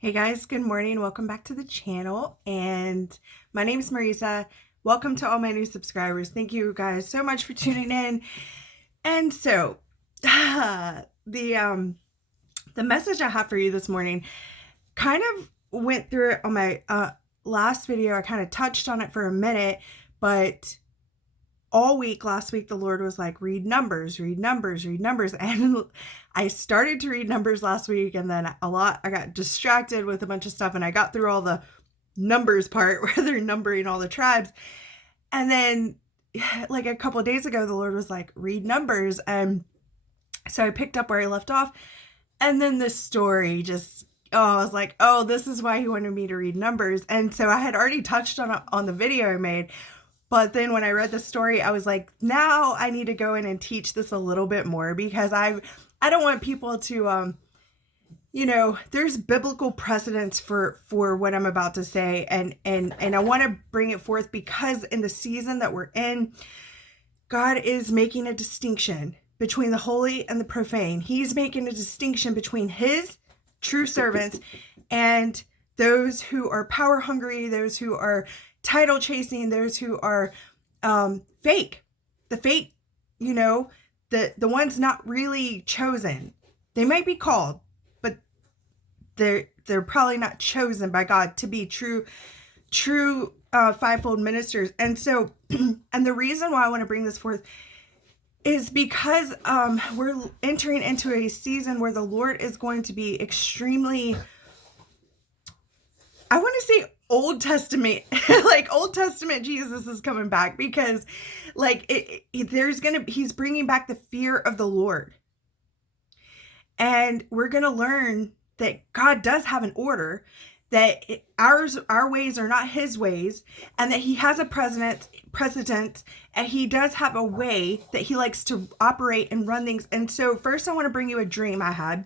Hey guys, good morning. Welcome back to the channel. And my name is Marisa. Welcome to all my new subscribers. Thank you guys so much for tuning in. And so the message I have for you this morning kind of went through it on my last video. I kind of touched on it for a minute, but all week last week the Lord was like, read Numbers, read Numbers, read Numbers. And I started to read Numbers last week, and then I got distracted with a bunch of stuff, and I got through all the Numbers part where they're numbering all the tribes. And then like a couple of days ago the Lord was like, read Numbers. And so I picked up where I left off, and then the story just I was like, oh, this is why he wanted me to read Numbers. And so I had already touched on the video I made. But then when I read the story, I was like, now I need to go in and teach this a little bit more, because I don't want people to, there's biblical precedence for what I'm about to say. And I want to bring it forth because in the season that we're in, God is making a distinction between the holy and the profane. He's making a distinction between his true servants and those who are power hungry, those who are title chasing, those who are fake, the ones not really chosen. They might be called, but they're probably not chosen by God to be true fivefold ministers. And so and the reason why I want to bring this forth is because we're entering into a season where the Lord is going to be extremely, I want to say, Old Testament, like Old Testament Jesus is coming back, because like he's bringing back the fear of the Lord. And we're going to learn that God does have an order, that our ways are not his ways, and that he has a precedent, and he does have a way that he likes to operate and run things. And so first I want to bring you a dream I had.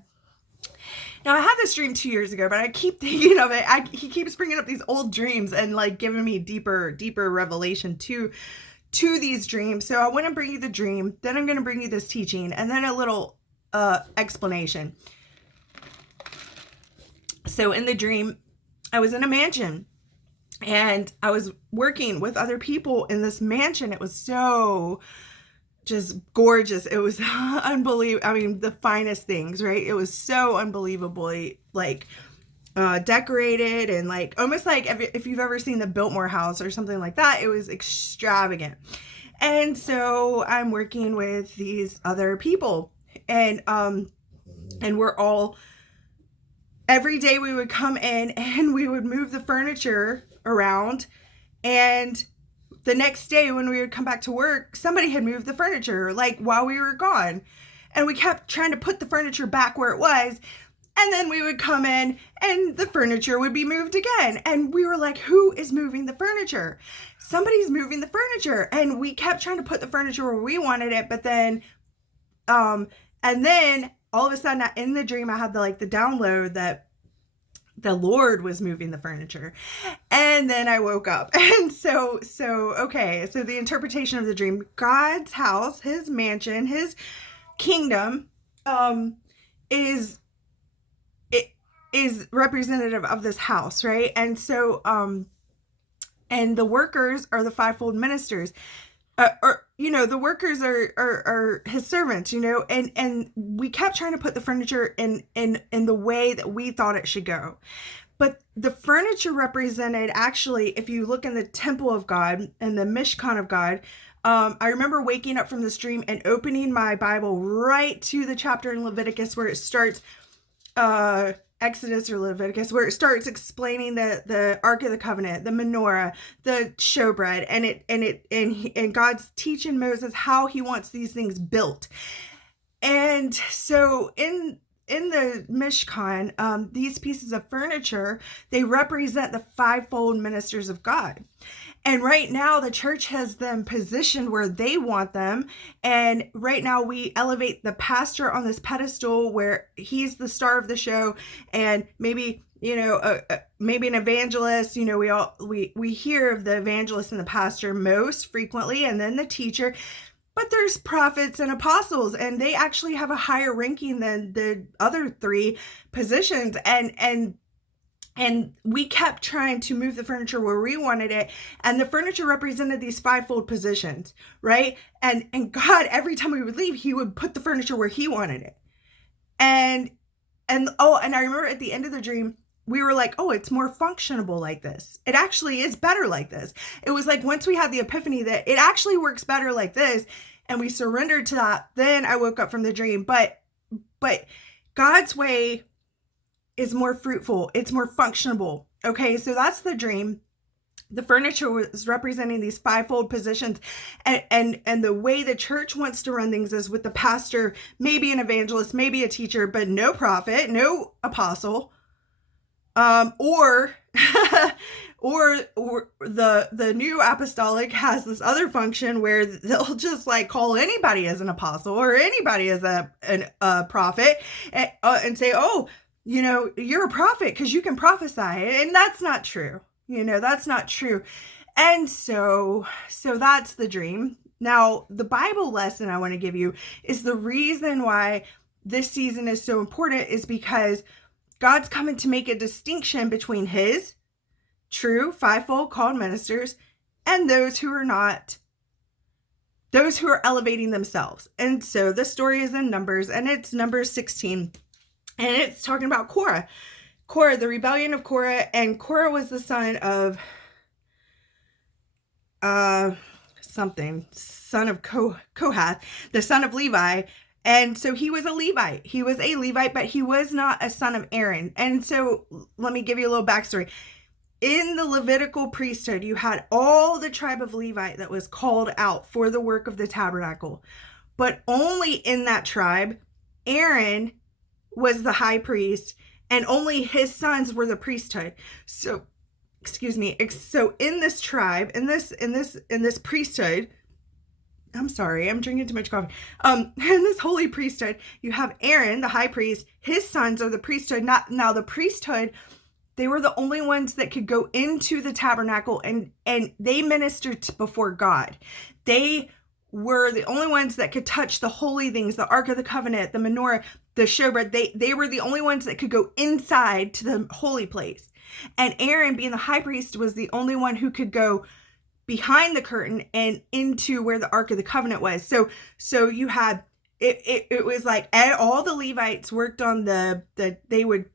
Now, I had this dream 2 years ago, but I keep thinking of it. He keeps bringing up these old dreams and like giving me deeper revelation to these dreams. So I want to bring you the dream, then I'm going to bring you this teaching, and then a little explanation. So in the dream, I was in a mansion, and I was working with other people in this mansion. It was so just gorgeous. It was unbelievable. I mean, the finest things, right? It was so unbelievably like decorated, and like almost like if you've ever seen the Biltmore house or something like that. It was extravagant. And so I'm working with these other people, and we're all, every day we would come in and we would move the furniture around, and the next day when we would come back to work, somebody had moved the furniture like while we were gone, and we kept trying to put the furniture back where it was. And then we would come in and the furniture would be moved again. And we were like, who is moving the furniture? Somebody's moving the furniture. And we kept trying to put the furniture where we wanted it. But then, and then all of a sudden in the dream, I had the download that the Lord was moving the furniture. And then I woke up. And so the interpretation of the dream, God's house, his mansion, his kingdom, is representative of this house, right? And so, and the workers are the fivefold ministers. The workers are his servants, and we kept trying to put the furniture in the way that we thought it should go. But the furniture represented, actually, if you look in the temple of God and the Mishkan of God, I remember waking up from this dream and opening my Bible right to the chapter in Leviticus where it starts, Exodus or Leviticus, where it starts explaining the Ark of the Covenant, the menorah, the showbread, and God's teaching Moses how he wants these things built. And so in the Mishkan, these pieces of furniture, they represent the fivefold ministers of God. And right now the church has them positioned where they want them. And right now we elevate the pastor on this pedestal where he's the star of the show, and maybe, maybe an evangelist. We hear of the evangelist and the pastor most frequently, and then the teacher. But there's prophets and apostles, and they actually have a higher ranking than the other three positions. And And we kept trying to move the furniture where we wanted it. And the furniture represented these fivefold positions, right? And God, every time we would leave, he would put the furniture where he wanted it. And I remember at the end of the dream, we were like, oh, it's more functionable like this. It actually is better like this. It was like once we had the epiphany that it actually works better like this, and we surrendered to that, then I woke up from the dream. But God's way is more fruitful. It's more functionable. Okay, so that's the dream. The furniture was representing these fivefold positions, and the way the church wants to run things is with the pastor, maybe an evangelist, maybe a teacher, but no prophet, no apostle, or the new apostolic has this other function where they'll just like call anybody as an apostle or anybody as a prophet, and say, oh, you're a prophet because you can prophesy. And that's not true. That's not true. And so that's the dream. Now, the Bible lesson I want to give you is the reason why this season is so important is because God's coming to make a distinction between his true fivefold called ministers and those who are not, those who are elevating themselves. And so the story is in Numbers, and it's Numbers 16. And it's talking about Korah, the rebellion of Korah. And Korah was the son of son of Kohath, the son of Levi. And so he was a Levite. But he was not a son of Aaron. And so let me give you a little backstory. In the Levitical priesthood, you had all the tribe of Levite that was called out for the work of the tabernacle. But only in that tribe, Aaron was the high priest, and only his sons were the priesthood. So, So in this tribe, in this priesthood, I'm sorry, I'm drinking too much coffee. In this holy priesthood, you have Aaron, the high priest. His sons are the priesthood. Now the priesthood, they were the only ones that could go into the tabernacle and they ministered before God. They were the only ones that could touch the holy things, the Ark of the Covenant, the menorah, the showbread. They were the only ones that could go inside to the holy place. And Aaron, being the high priest, was the only one who could go behind the curtain and into where the Ark of the Covenant was. So you had, it was like all the Levites worked on they would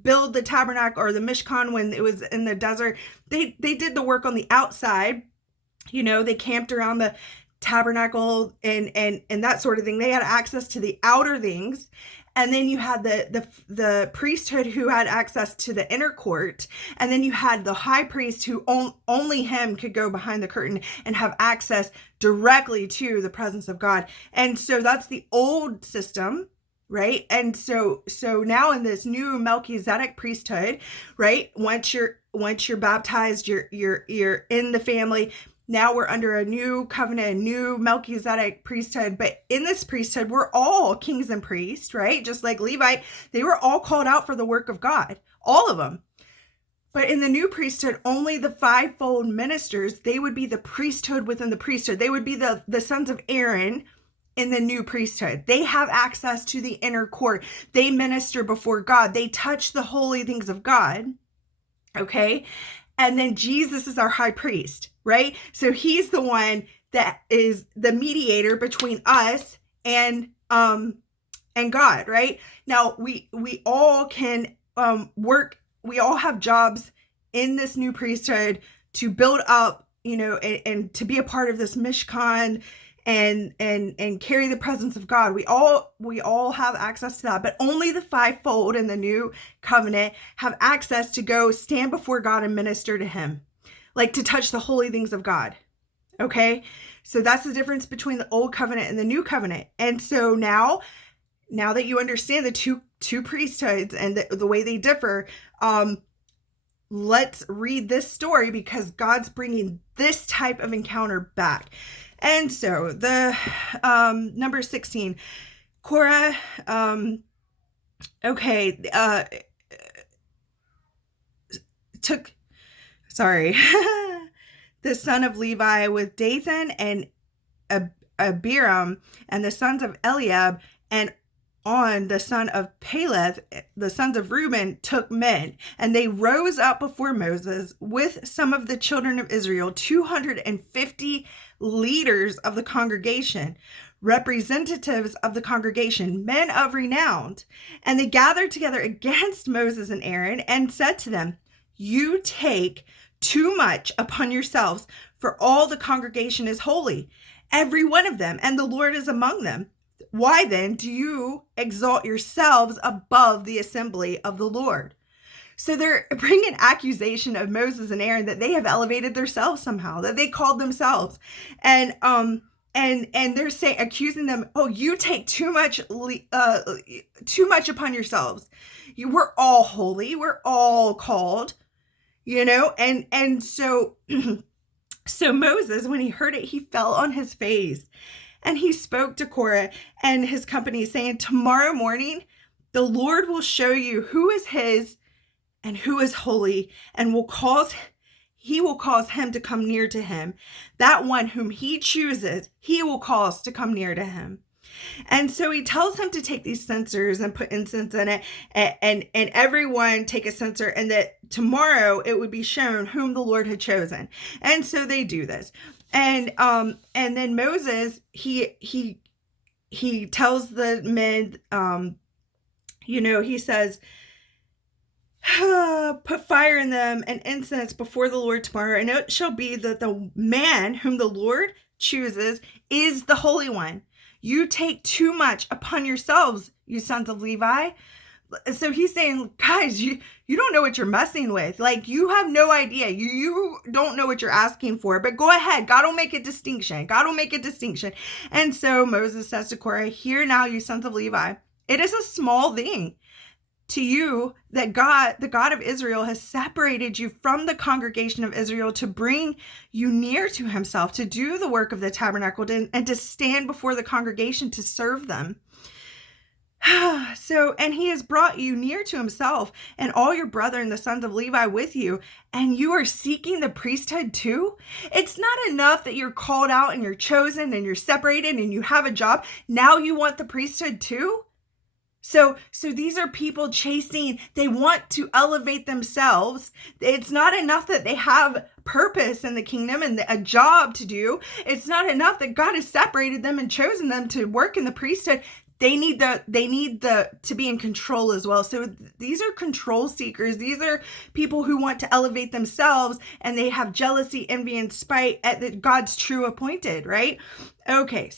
build the tabernacle or the Mishkan when it was in the desert. They did the work on the outside. They camped around the tabernacle and that sort of thing. They had access to the outer things. And then you had the priesthood who had access to the inner court. And then you had the high priest who only him could go behind the curtain and have access directly to the presence of God. And so that's the old system, right? And so now in this new Melchizedek priesthood, right? Once you're baptized, you're in the family. Now we're under a new covenant, a new Melchizedek priesthood. But in this priesthood, we're all kings and priests, right? Just like Levite, they were all called out for the work of God, all of them. But in the new priesthood, only the fivefold ministers, they would be the priesthood within the priesthood. They would be the sons of Aaron in the new priesthood. They have access to the inner court. They minister before God. They touch the holy things of God, okay? And then Jesus is our high priest, right? So he's the one that is the mediator between us and God, right? Now we all can work. We all have jobs in this new priesthood to build up, and to be a part of this Mishkan and carry the presence of God. We all have access to that, but only the fivefold in the new covenant have access to go stand before God and minister to him, like to touch the holy things of God. Okay. So that's the difference between the old covenant and the new covenant. And so now that you understand the two priesthoods and the way they differ, let's read this story because God's bringing this type of encounter back. And so the number 16, Korah, took the son of Levi with Dathan and Abiram and the sons of Eliab and On the son of Peleth, the sons of Reuben, took men, and they rose up before Moses with some of the children of Israel, 250 leaders of the congregation, representatives of the congregation, men of renown. And they gathered together against Moses and Aaron and said to them, "You take too much upon yourselves, for all the congregation is holy, every one of them, and the Lord is among them. Why then do you exalt yourselves above the assembly of the Lord?" So they're bringing accusation of Moses and Aaron that they have elevated themselves somehow, that they called themselves. And they're saying, accusing them, "Oh, you take too much upon yourselves. We're all holy. We're all called, and so, so Moses, when he heard it, he fell on his face. And he spoke to Korah and his company, saying, "Tomorrow morning, the Lord will show you who is his and who is holy, and he will cause him to come near to him. That one whom he chooses, he will cause to come near to him." And so he tells him to take these censers and put incense in it, and everyone take a censer, and that tomorrow it would be shown whom the Lord had chosen. And so they do this. And then Moses, he tells the men, he says, "Put fire in them and incense before the Lord tomorrow, and it shall be that the man whom the Lord chooses is the Holy One. You take too much upon yourselves, you sons of Levi." So he's saying, guys, you don't know what you're messing with. Like, you have no idea. You don't know what you're asking for, but go ahead. God will make a distinction. God will make a distinction. And so Moses says to Korah, "Hear now, you sons of Levi, it is a small thing to you that God, the God of Israel, has separated you from the congregation of Israel to bring you near to himself, to do the work of the tabernacle, and to stand before the congregation to serve them. And he has brought you near to himself, and all your brethren, the sons of Levi, with you, and you are seeking the priesthood too? It's not enough that you're called out and you're chosen and you're separated and you have a job. Now you want the priesthood too? So these are people they want to elevate themselves. It's not enough that they have purpose in the kingdom and a job to do. It's not enough that God has separated them and chosen them to work in the priesthood. They need to be in control as well. So these are control seekers. These are people who want to elevate themselves, and they have jealousy, envy, and spite at God's true appointed, right? Okay,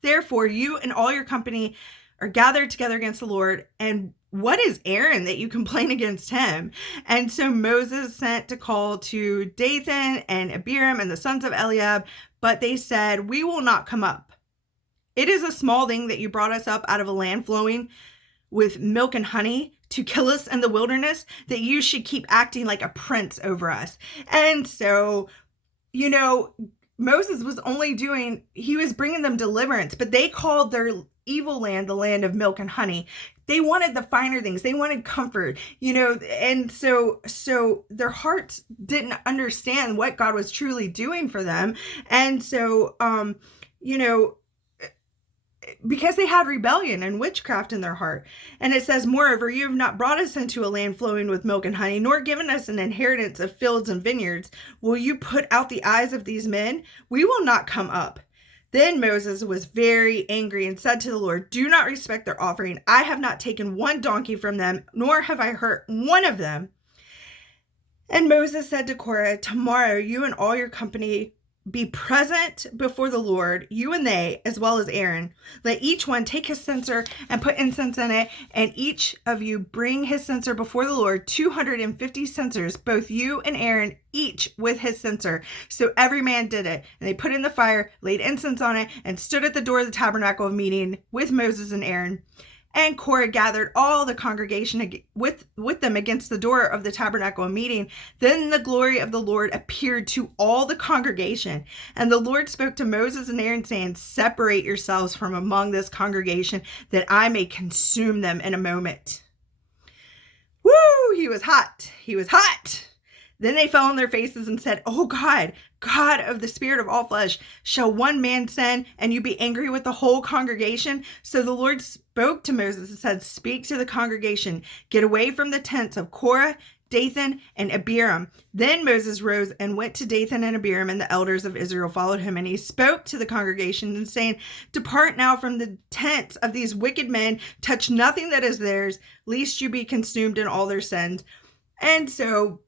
therefore you and all your company are gathered together against the Lord, and what is Aaron that you complain against him? And so Moses sent to call to Dathan and Abiram and the sons of Eliab, but they said, "We will not come up. It is a small thing that you brought us up out of a land flowing with milk and honey to kill us in the wilderness, that you should keep acting like a prince over us." And so, Moses was he was bringing them deliverance, but they called their evil land the land of milk and honey. They wanted the finer things. They wanted comfort, and so their hearts didn't understand what God was truly doing for them. And so, because they had rebellion and witchcraft in their heart. And it says, "Moreover, you have not brought us into a land flowing with milk and honey, nor given us an inheritance of fields and vineyards. Will you put out the eyes of these men? We will not come up." Then Moses was very angry and said to the Lord, "Do not respect their offering. I have not taken one donkey from them, nor have I hurt one of them." And Moses said to Korah, "Tomorrow you and all your company be present before the Lord, you and they, as well as Aaron. Let each one take his censer and put incense in it, and each of you bring his censer before the Lord, 250 censers, both you and Aaron, each with his censer." So every man did it, and they put in the fire, laid incense on it, and stood at the door of the tabernacle of meeting with Moses and Aaron. And Korah gathered all the congregation with them against the door of the tabernacle of meeting. Then the glory of the Lord appeared to all the congregation. And the Lord spoke to Moses and Aaron, saying, "Separate yourselves from among this congregation, that I may consume them in a moment." Woo! He was hot. He was hot. Then they fell on their faces and said, "Oh God, God of the spirit of all flesh, shall one man sin and you be angry with the whole congregation?" So the Lord spoke to Moses and said, "Speak to the congregation, get away from the tents of Korah, Dathan, and Abiram." Then Moses rose and went to Dathan and Abiram, and the elders of Israel followed him. And he spoke to the congregation and saying, "Depart now from the tents of these wicked men, touch nothing that is theirs, lest you be consumed in all their sins." And so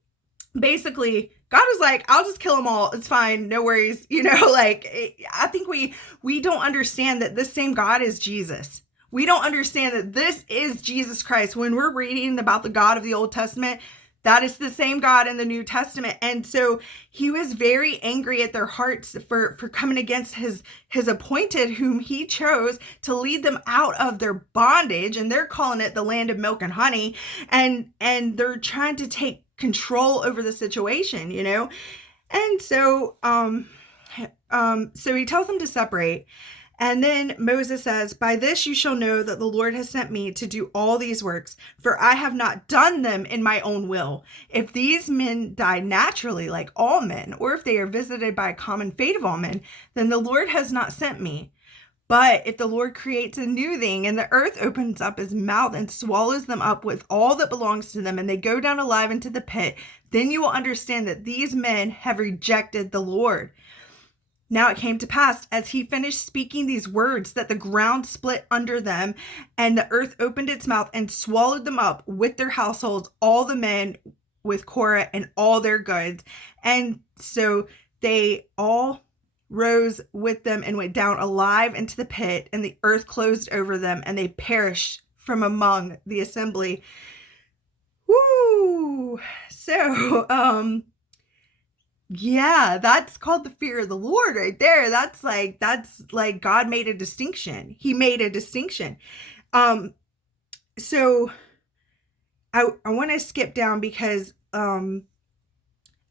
basically, God was like, "I'll just kill them all. It's fine. No worries." I think we don't understand that this same God is Jesus. We don't understand that this is Jesus Christ. When we're reading about the God of the Old Testament, that is the same God in the New Testament. And so he was very angry at their hearts for coming against his appointed, whom he chose to lead them out of their bondage. And they're calling it the land of milk and honey. And they're trying to take control over the situation, And so, so he tells them to separate. And then Moses says, "By this you shall know that the Lord has sent me to do all these works, for I have not done them in my own will. If these men die naturally like all men, or if they are visited by a common fate of all men, then the Lord has not sent me. But if the Lord creates a new thing, and the earth opens up his mouth and swallows them up with all that belongs to them, and they go down alive into the pit, then you will understand that these men have rejected the Lord." Now it came to pass, as he finished speaking these words, that the ground split under them, and the earth opened its mouth and swallowed them up with their households, all the men with Korah and all their goods. And so they all rose with them and went down alive into the pit, and the earth closed over them, and they perished from among the assembly. Woo! So, yeah, that's called the fear of the Lord right there. That's like God made a distinction. He made a distinction. So I want to skip down because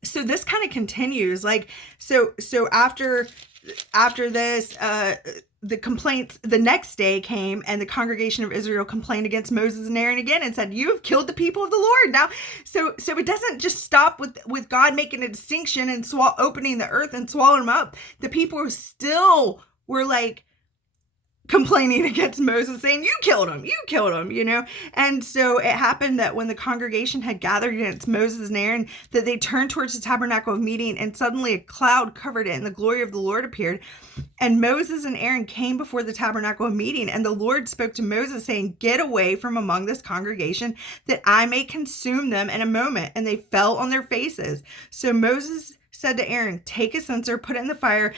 so this kind of continues. So after this, the complaints the next day came, and the congregation of Israel complained against Moses and Aaron again and said, "You have killed the people of the Lord." Now, so it doesn't just stop with God making a distinction and opening the earth and swallowing them up. The people still were complaining against Moses, saying, "You killed him, And so it happened that when the congregation had gathered against Moses and Aaron, that they turned towards the tabernacle of meeting, and suddenly a cloud covered it, and the glory of the Lord appeared. And Moses and Aaron came before the tabernacle of meeting, and the Lord spoke to Moses, saying, "Get away from among this congregation, that I may consume them in a moment." And they fell on their faces. So Moses said to Aaron, "Take a censer, put it in the fire,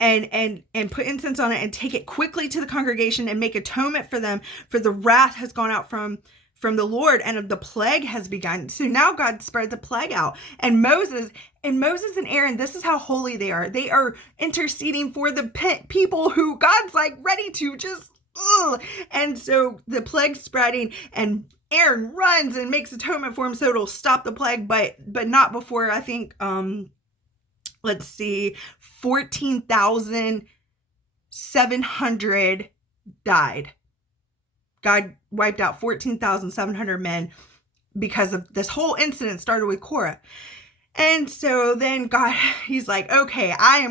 and put incense on it, and take it quickly to the congregation and make atonement for them, for the wrath has gone out from the Lord, and the plague has begun." So now God spreads the plague out, and Moses and Aaron, this is how holy they are. They are interceding for the people who God's ready to just, and so the plague's spreading, and Aaron runs and makes atonement for him so it'll stop the plague, but not before, I think, let's see, 14,700 died. God wiped out 14,700 men because of this whole incident started with Korah. And so then God, he's like, "Okay, I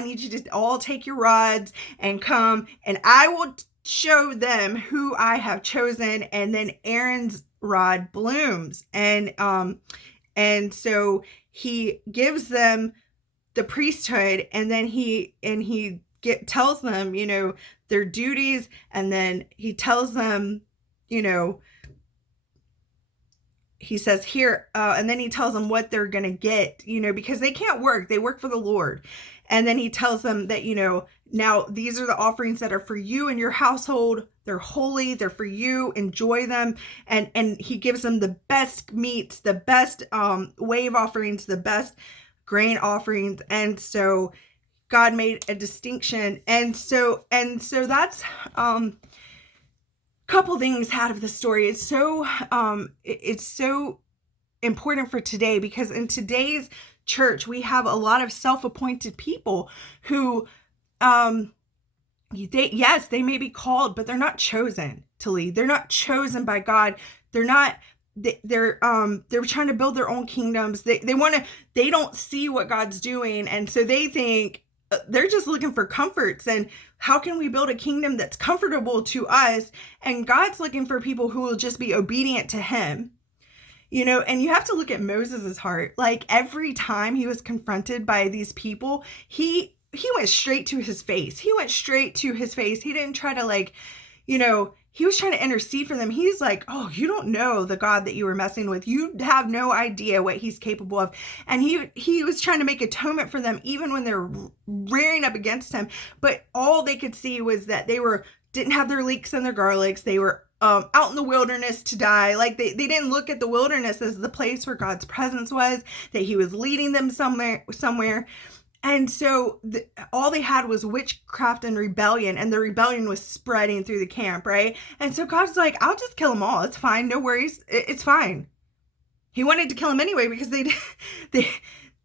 need you to all take your rods and come, and I will show them who I have chosen." And then Aaron's rod blooms. And so he gives them the priesthood, and then he tells them, their duties, and then he tells them, he says here, and then he tells them what they're going to get, because they can't work. They work for the Lord. And then he tells them that, now these are the offerings that are for you and your household. They're holy. They're for you. Enjoy them. And he gives them the best meats, the best wave offerings, the best grain offerings. And so God made a distinction. And so that's couple things out of the story. It's so important for today, because in today's church we have a lot of self-appointed people who they may be called, but they're not chosen to lead. They're not chosen by God. They're not they're trying to build their own kingdoms. They don't see what God's doing, and so they think they're just looking for comforts. And how can we build a kingdom that's comfortable to us? And God's looking for people who will just be obedient to him. And you have to look at Moses's heart. Like, every time he was confronted by these people, he went straight to his face. He didn't try to he was trying to intercede for them. He's like, oh, you don't know the God that you were messing with. You have no idea what he's capable of. And he was trying to make atonement for them, even when they're rearing up against him. But all they could see was that they didn't have their leeks and their garlics. They were out in the wilderness to die. Like, they didn't look at the wilderness as the place where God's presence was, that he was leading them somewhere. And so all they had was witchcraft and rebellion, and the rebellion was spreading through the camp, right? And so God's like, I'll just kill them all. It's fine. No worries. It's fine. He wanted to kill them anyway because they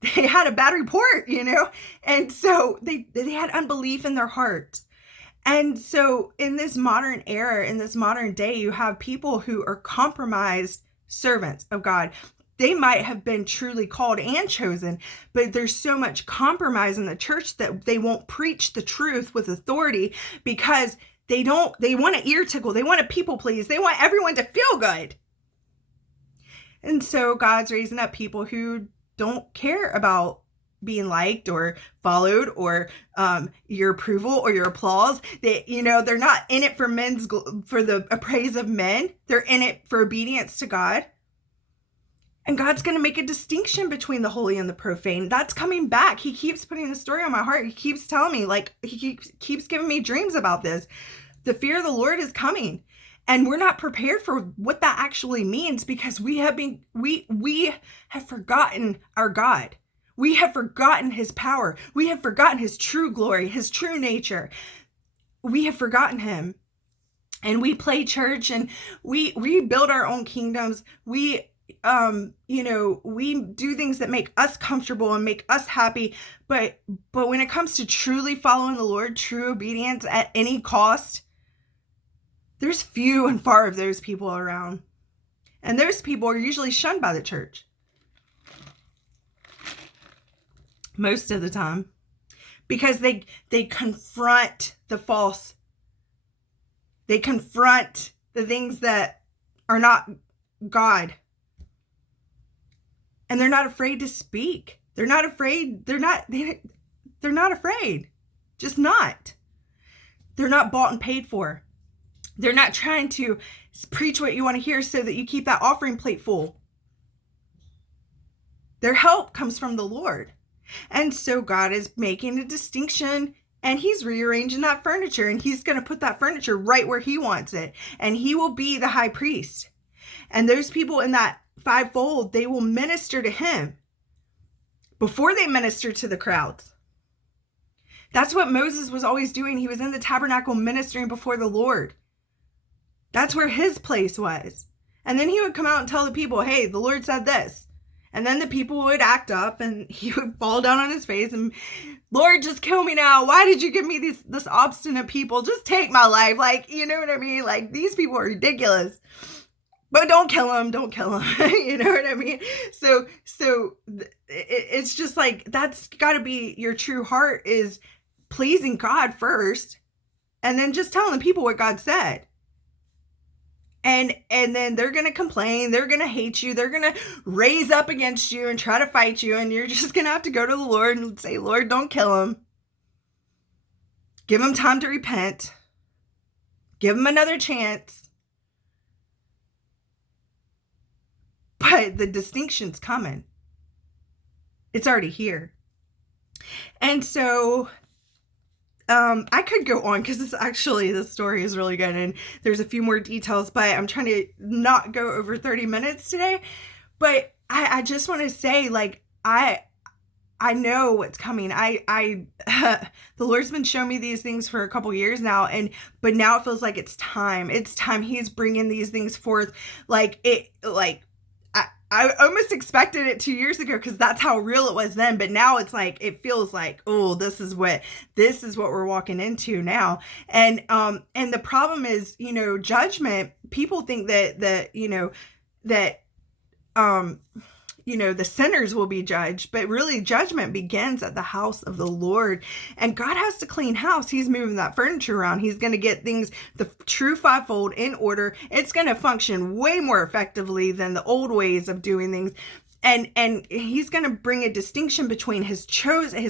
had a bad report, And so they had unbelief in their hearts. And so in this modern era, in this modern day, you have people who are compromised servants of God. They might have been truly called and chosen, but there's so much compromise in the church that they won't preach the truth with authority because they want to ear tickle. They want to people please. They want everyone to feel good. And so God's raising up people who don't care about being liked or followed or your approval or your applause. They're not in it for the praise of men. They're in it for obedience to God. And God's going to make a distinction between the holy and the profane. That's coming back. He keeps putting the story on my heart. He keeps telling me, he keeps giving me dreams about this. The fear of the Lord is coming. And we're not prepared for what that actually means because we have forgotten our God. We have forgotten his power. We have forgotten his true glory, his true nature. We have forgotten him. And we play church and we build our own kingdoms. We do things that make us comfortable and make us happy. But when it comes to truly following the Lord, true obedience at any cost, there's few and far of those people around. And those people are usually shunned by the church. Most of the time. Because they confront the false. They confront the things that are not God. And they're not afraid to speak. They're not afraid. They're not afraid. Just not. They're not bought and paid for. They're not trying to preach what you want to hear so that you keep that offering plate full. Their help comes from the Lord. And so God is making a distinction and he's rearranging that furniture and he's going to put that furniture right where he wants it. And he will be the high priest. And those people in that fivefold, they will minister to him before they minister to the crowds. That's what Moses was always doing. He was in the tabernacle ministering before the Lord. That's where his place was. And then he would come out and tell the people, hey, the Lord said this. And then the people would act up and he would fall down on his face and, Lord, just kill me now. Why did you give me this obstinate people? Just take my life. You know what I mean? These people are ridiculous. But don't kill him. Don't kill him. You know what I mean? So it's just that's got to be your true heart, is pleasing God first and then just telling people what God said. And then they're going to complain. They're going to hate you. They're going to raise up against you and try to fight you. And you're just going to have to go to the Lord and say, Lord, don't kill him. Give him time to repent. Give him another chance. But the distinction's coming. It's already here. And so I could go on because this story is really good and there's a few more details, but I'm trying to not go over 30 minutes today. But I just want to say, I know what's coming. The Lord's been showing me these things for a couple years now, but now it feels like it's time. It's time. He's bringing these things forth. I almost expected it 2 years ago because that's how real it was then. But now it's it feels like, oh, this is what we're walking into now. And the problem is, judgment. People think that that the sinners will be judged, but really judgment begins at the house of the Lord. And God has to clean house. He's moving that furniture around. He's going to get things, the true fivefold, in order. It's going to function way more effectively than the old ways of doing things. And he's going to bring a distinction between his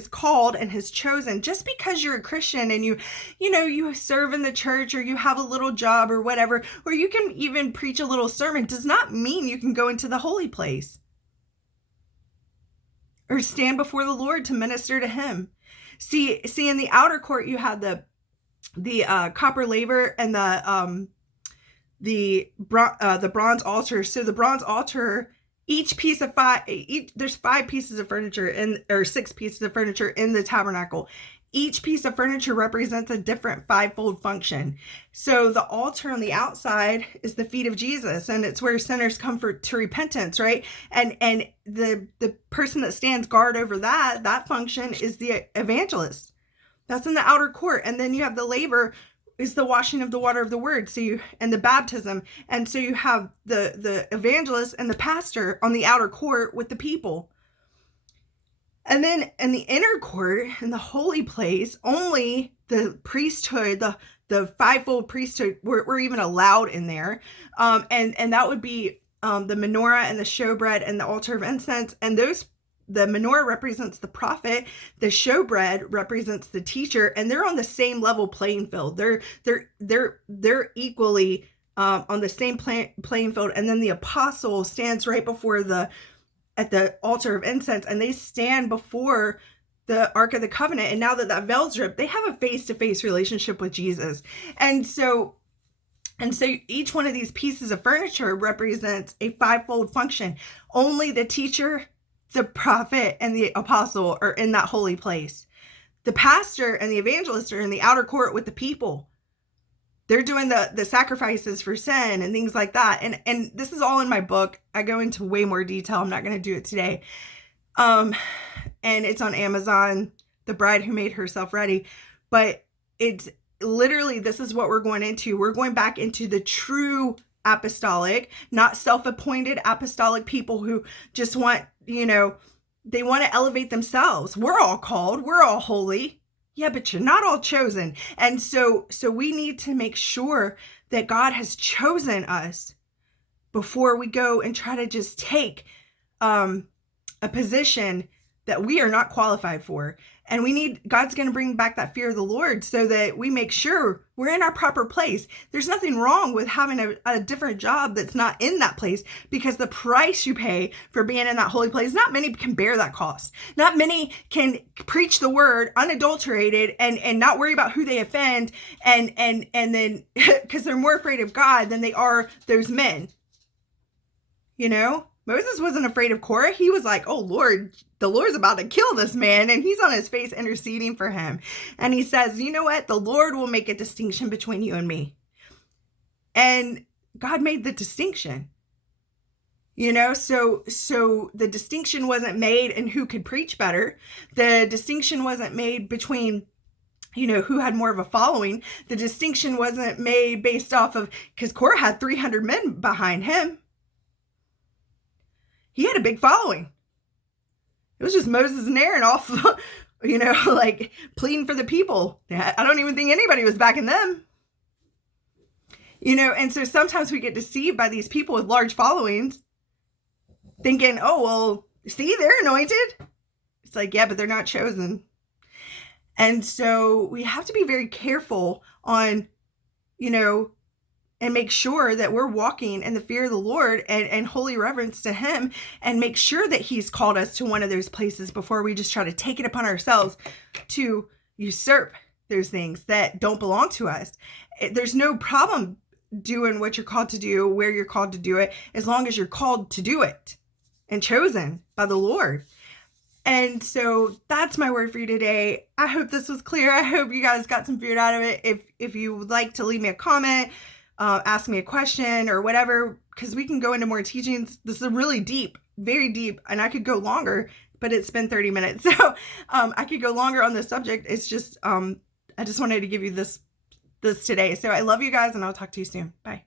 called and his chosen. Just because you're a Christian and you serve in the church, or you have a little job or whatever, or you can even preach a little sermon, does not mean you can go into the holy place or stand before the Lord to minister to him. See, in the outer court, you had the copper laver and the bronze altar. So the bronze altar, each piece of there's 5 pieces of furniture or 6 pieces of furniture in the tabernacle. Each piece of furniture represents a different fivefold function. So the altar on the outside is the feet of Jesus, and it's where sinners come to repentance, right? And the person that stands guard over that function is the evangelist. That's in the outer court. And then you have the laver, is the washing of the water of the word. And the baptism. And so you have the evangelist and the pastor on the outer court with the people. And then in the inner court, in the holy place, only the priesthood, the fivefold priesthood were even allowed in there. And that would be the menorah and the showbread and the altar of incense. And the menorah represents the prophet, the showbread represents the teacher, and they're on the same level playing field. They're equally on the same playing field. And then the apostle stands right before at the altar of incense, and they stand before the Ark of the Covenant. And now that veil's ripped, they have a face-to-face relationship with Jesus. And so each one of these pieces of furniture represents a fivefold function. Only the teacher, the prophet, and the apostle are in that holy place. The pastor and the evangelist are in the outer court with the people. They're doing the sacrifices for sin and things like that. And this is all in my book. I go into way more detail. I'm not going to do it today. And it's on Amazon, The Bride Who Made Herself Ready. But it's literally, this is what we're going into. We're going back into the true apostolic, not self-appointed apostolic people who just want, they want to elevate themselves. We're all called. We're all holy. Yeah, but you're not all chosen. And so we need to make sure that God has chosen us before we go and try to just take a position that we are not qualified for. And God's going to bring back that fear of the Lord so that we make sure we're in our proper place. There's nothing wrong with having a different job that's not in that place, because the price you pay for being in that holy place, not many can bear that cost. Not many can preach the word unadulterated and not worry about who they offend and then because they're more afraid of God than they are those men. Moses wasn't afraid of Korah. He was like, oh, Lord, the Lord's about to kill this man. And he's on his face interceding for him. And he says, you know what? The Lord will make a distinction between you and me. And God made the distinction. So the distinction wasn't made in who could preach better. The distinction wasn't made between who had more of a following. The distinction wasn't made based off of, because Korah had 300 men behind him. He had a big following. It was just Moses and Aaron off, like pleading for the people. I don't even think anybody was backing them. And so sometimes we get deceived by these people with large followings, thinking, oh, well, see, they're anointed. It's like, yeah, but they're not chosen. And so we have to be very careful on, and make sure that we're walking in the fear of the Lord and holy reverence to him, and make sure that he's called us to one of those places before we just try to take it upon ourselves to usurp those things that don't belong to us. There's no problem doing what you're called to do, where you're called to do it, as long as you're called to do it and chosen by the Lord. And so that's my word for you today. I hope this was clear. I hope you guys got some food out of it. If you would like to leave me a comment, ask me a question or whatever, because we can go into more teachings. This is really deep, very deep, and I could go longer, but it's been 30 minutes. So I could go longer on this subject. It's just, I just wanted to give you this today. So I love you guys, and I'll talk to you soon. Bye.